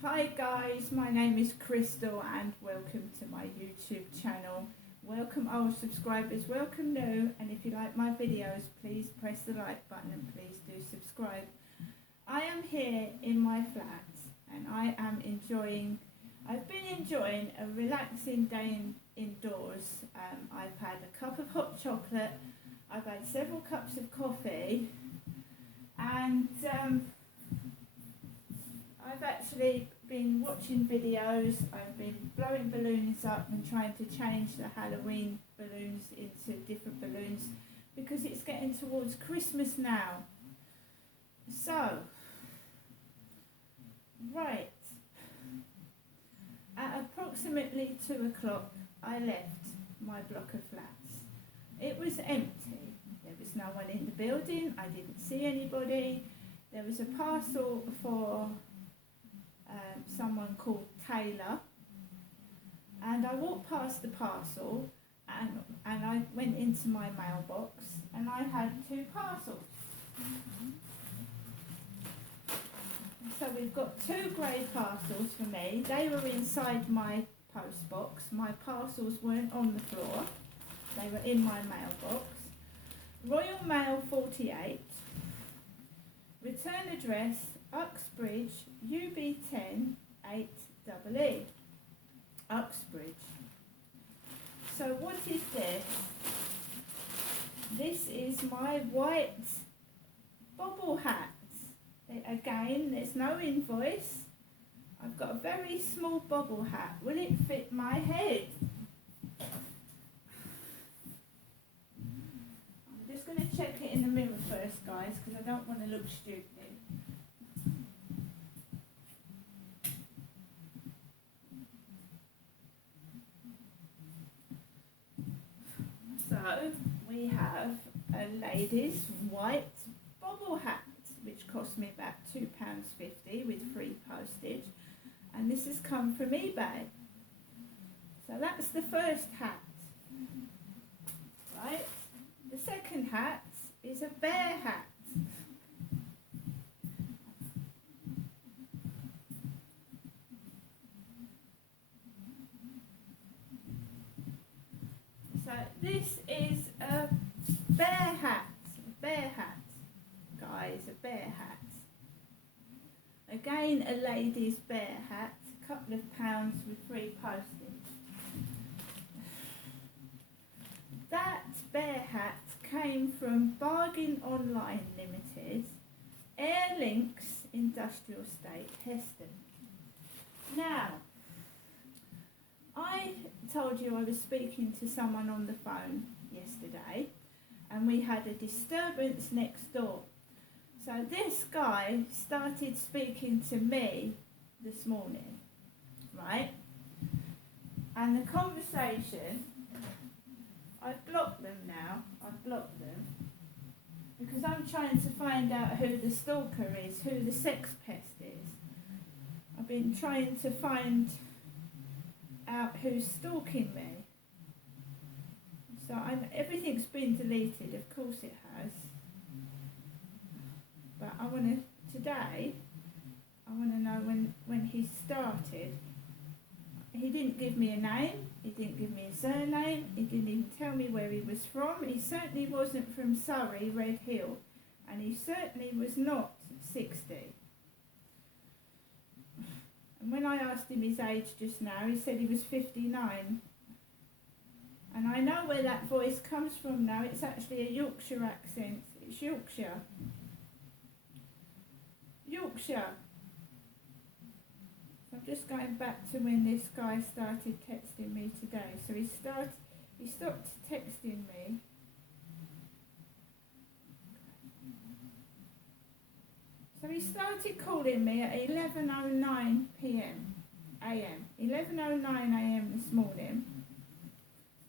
Hi guys, my name is Crystal and welcome to my YouTube channel. Welcome old subscribers, welcome new, and if you like my videos please press the like button and please do subscribe. I am here in my flat and I've been enjoying a relaxing day indoors. I've had a cup of hot chocolate, I've had several cups of coffee, and I've actually been watching videos. I've been blowing balloons up and trying to change the Halloween balloons into different balloons because it's getting towards Christmas now. So, right, at approximately 2 o'clock I left my block of flats. It was empty. There was no one in the building. I didn't see anybody. There was a parcel for someone called Taylor, and I walked past the parcel and I went into my mailbox and I had 2 parcels. So we've got 2 grey parcels for me. They were inside my post box. My parcels weren't on the floor. They were in my mailbox. Royal Mail 48. Return address Uxbridge, UB10 8EE. Uxbridge. So what is this? This is my white bobble hat. Again, there's no invoice. I've got a very small bobble hat. Will it fit my head? I'm just going to check it in the mirror first, guys, because I don't want to look stupid. So we have a lady's white bobble hat, which cost me about £2.50 with free postage, and this has come from eBay. So that's the first hat, right? The second hat is a bear hat. So this is a bear hat, guys, a bear hat. Again, a lady's bear hat, a couple of pounds with free postage. That bear hat came from Bargain Online Limited, Air Links Industrial Estate, Heston. Now, I told you I was speaking to someone on the phone yesterday and we had a disturbance next door. So this guy started speaking to me this morning, right? And the conversation, I've blocked them now, because I'm trying to find out who the stalker is, who the sex pest is. I've been trying to find out who's stalking me. So everything's been deleted, of course it has. But today I want to know when he started. He didn't give me a name, he didn't give me a surname, he didn't even tell me where he was from. He certainly wasn't from Surrey, Red Hill, and he certainly was not 60. And when I asked him his age just now, he said he was 59. And I know where that voice comes from now. It's actually a Yorkshire accent. It's Yorkshire. Yorkshire. So I'm just going back to when this guy started texting me today. So he stopped texting me. So he started calling me at 11:09 p.m. a.m. 11:09 a.m. this morning.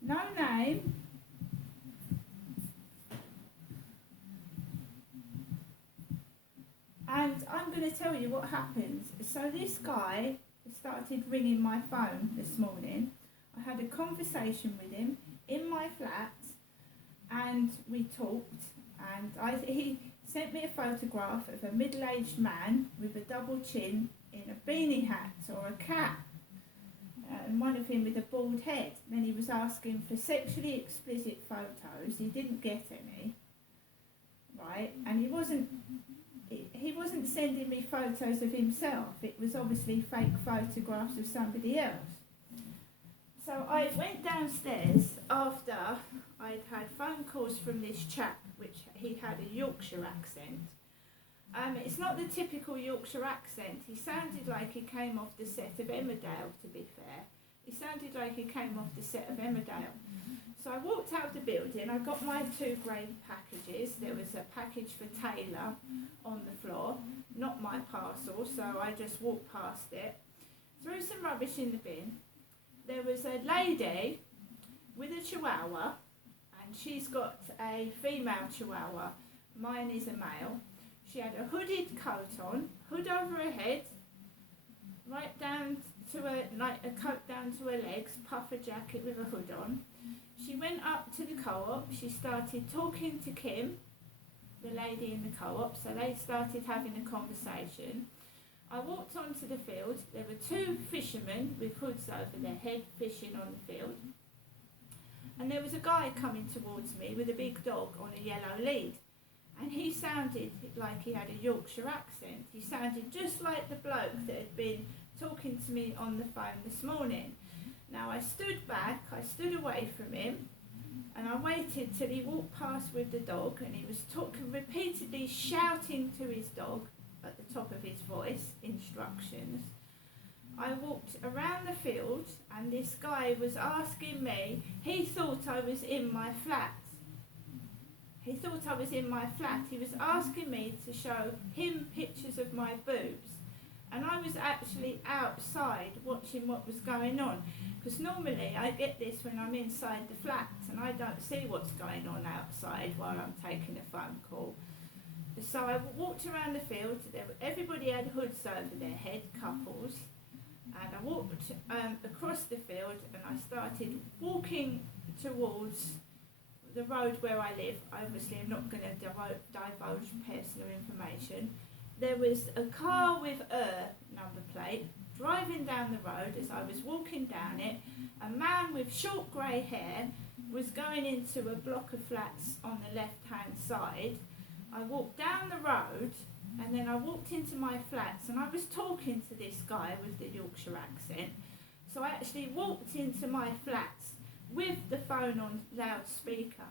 No name. And I'm going to tell you what happens. So this guy started ringing my phone this morning. I had a conversation with him in my flat and we talked, and he sent me a photograph of a middle-aged man with a double chin in a beanie hat or a cap, and one of him with a bald head. Then he was asking for sexually explicit photos. He didn't get any, right? And he wasn't sending me photos of himself. It was obviously fake photographs of somebody else. So I went downstairs after I'd had phone calls from this chap, which he had a Yorkshire accent. It's not the typical Yorkshire accent. He sounded like he came off the set of Emmerdale, to be fair. He sounded like he came off the set of Emmerdale. So I walked out of the building. I got my 2 grey packages. There was a package for Taylor on the floor, not my parcel, so I just walked past it, threw some rubbish in the bin. There was a lady with a chihuahua, and she's got a female chihuahua. Mine is a male. She had a hooded coat on, hood over her head, right down to a coat down to her legs, puffer jacket with a hood on. She went up to the co-op. She started talking to Kim, the lady in the co-op, so they started having a conversation. I walked onto the field. There were 2 fishermen with hoods over their head fishing on the field. And there was a guy coming towards me with a big dog on a yellow lead. And he sounded like he had a Yorkshire accent. He sounded just like the bloke that had been talking to me on the phone this morning. Now I stood back, I stood away from him, and I waited till he walked past with the dog, and he was repeatedly shouting to his dog at the top of his voice, instructions. I walked around the field, and this guy was asking me, he thought I was in my flat. He thought I was in my flat. He was asking me to show him pictures of my boobs. And I was actually outside watching what was going on. Because normally I get this when I'm inside the flat and I don't see what's going on outside while I'm taking a phone call. So I walked around the field. Everybody had hoods over their head, couples. And I walked across the field and I started walking towards the road where I live. Obviously I'm not going to divulge personal information. There was a car with a number plate driving down the road. As I was walking down it, a man with short grey hair was going into a block of flats on the left hand side. I walked down the road and then I walked into my flats and I was talking to this guy with the Yorkshire accent. So I actually walked into my flats with the phone on loudspeaker.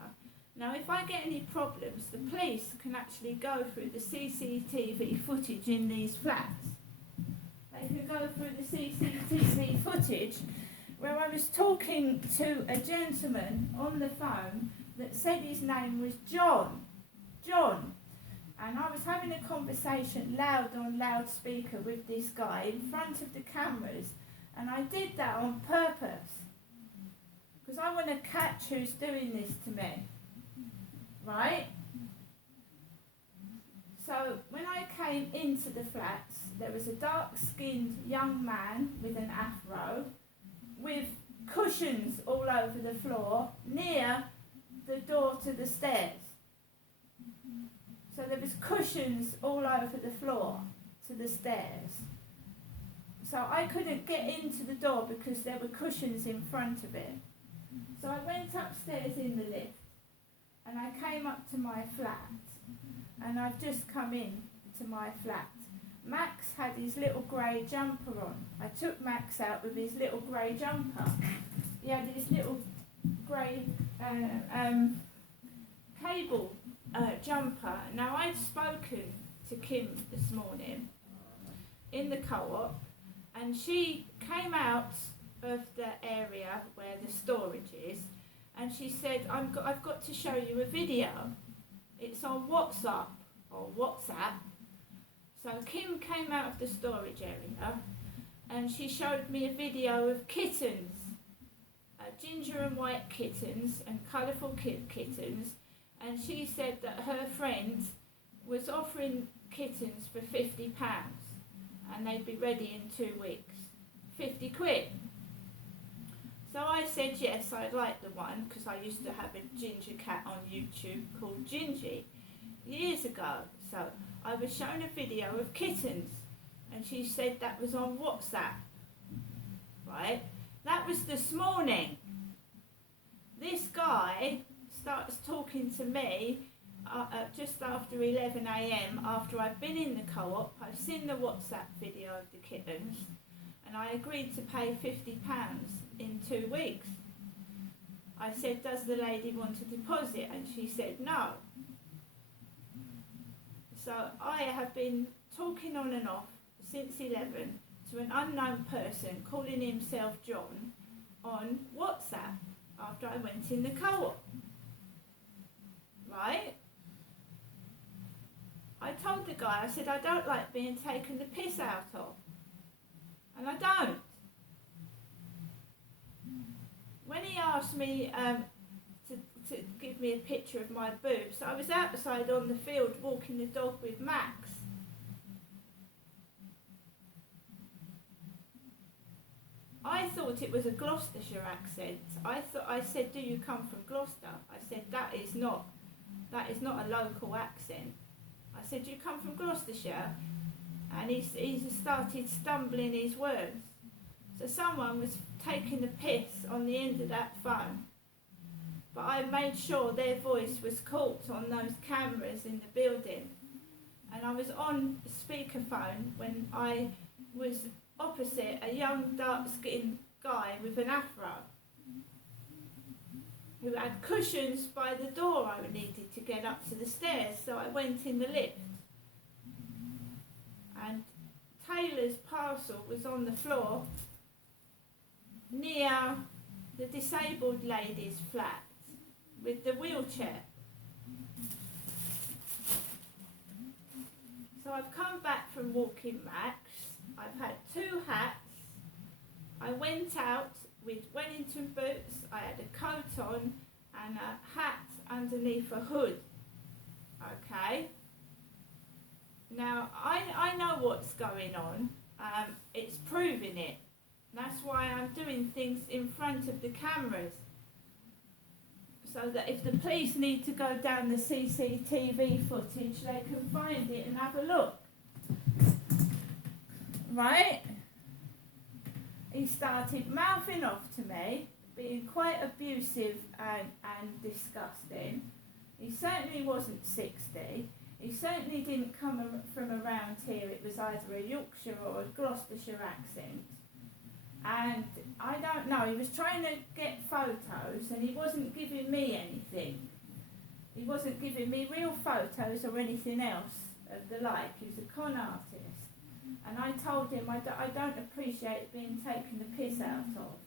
Now if I get any problems, the police can actually go through the CCTV footage in these flats. They can go through the CCTV footage where I was talking to a gentleman on the phone that said his name was John. And I was having a conversation loud on loudspeaker with this guy in front of the cameras, and I did that on purpose because I want to catch who's doing this to me, right? So when I came into the flats, there was a dark-skinned young man with an afro with cushions all over the floor near the door to the stairs. So there was cushions all over the floor to the stairs. So I couldn't get into the door because there were cushions in front of it. So I went upstairs in the lift and I came up to my flat, and I've just come in to my flat. Max had his little grey jumper on. I took Max out with his little grey jumper. He had his little grey cable jumper. Now I'd spoken to Kim this morning in the co-op, and she came out of the area where the storage is, and she said, I've got to show you a video. It's on WhatsApp or WhatsApp. So Kim came out of the storage area and she showed me a video of kittens, ginger and white kittens and colourful kittens, and she said that her friend was offering kittens for £50 and they'd be ready in 2 weeks. 50 quid. So I said yes, I'd like the one, because I used to have a ginger cat on YouTube called Gingy years ago. So I was shown a video of kittens. And she said that was on WhatsApp, right? That was this morning. This guy starts talking to me just after 11 a.m. after I've been in the co-op. I've seen the WhatsApp video of the kittens, and I agreed to pay £50 in 2 weeks. I said, does the lady want a deposit? And she said no. So I have been talking on and off since 11 to an unknown person calling himself John on WhatsApp after I went in the co-op. Right? I told the guy, I said, I don't like being taken the piss out of. And I don't. When he asked me to give me a picture of my boobs, I was outside on the field walking the dog with Max. I thought it was a Gloucestershire accent. I said, do you come from Gloucester? I said, that is not a local accent. I said, you come from Gloucestershire? And he started stumbling his words. So someone was taking the piss on the end of that phone. But I made sure their voice was caught on those cameras in the building. And I was on speakerphone when I was opposite a young dark-skinned guy with an afro who had cushions by the door I needed to get up to the stairs, so I went in the lift. And Taylor's parcel was on the floor near the disabled lady's flat with the wheelchair. So I've come back from walking Max. I've had 2 hats. I went out with Wellington boots. I had a coat on and a hat underneath a hood. Okay. Now I know what's going on. It's proving it. That's why I'm doing things in front of the cameras, so that if the police need to go down the CCTV footage, they can find it and have a look. Right? He started mouthing off to me, being quite abusive and disgusting. He certainly wasn't 60. He certainly didn't come from around here. It was either a Yorkshire or a Gloucestershire accent. And I don't know, he was trying to get photos and he wasn't giving me anything. He wasn't giving me real photos or anything else of the like. He was a con artist. And I told him I don't appreciate being taken the piss out of.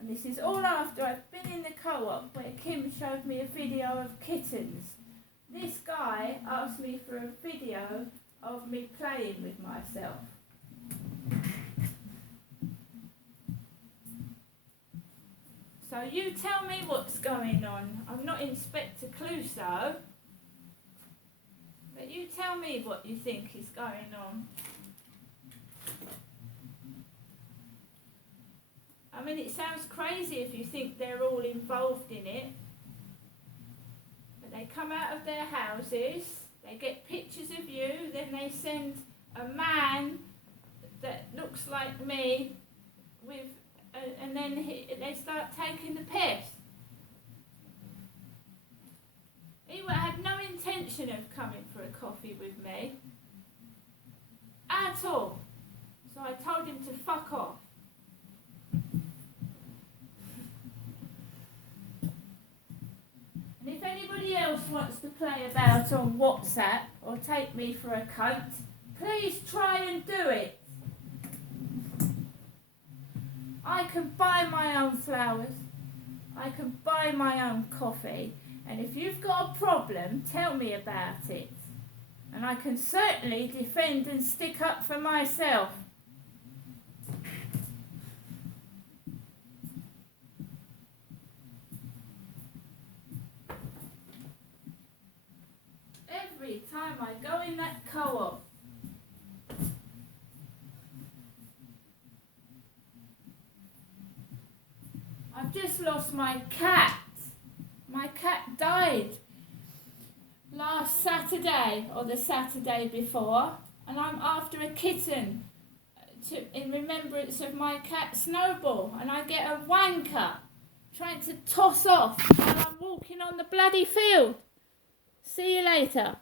And this is all after I've been in the co-op where Kim showed me a video of kittens. This guy asked me for a video of me playing with myself. So you tell me what's going on. I'm not Inspector Clouseau, but you tell me what you think is going on. I mean, it sounds crazy if you think they're all involved in it, but they come out of their houses, they get pictures of you, then they send a man that looks like me with and then they start taking the piss. He had no intention of coming for a coffee with me at all. So I told him to fuck off. And if anybody else wants to play about on WhatsApp or take me for a cunt, please try and do it. I can buy my own flowers, I can buy my own coffee, and if you've got a problem, tell me about it. And I can certainly defend and stick up for myself. Every time I go in that co-op, I've just lost my cat. My cat died last Saturday or the Saturday before, and I'm after a kitten in remembrance of my cat Snowball, and I get a wanker trying to toss off while I'm walking on the bloody field. See you later.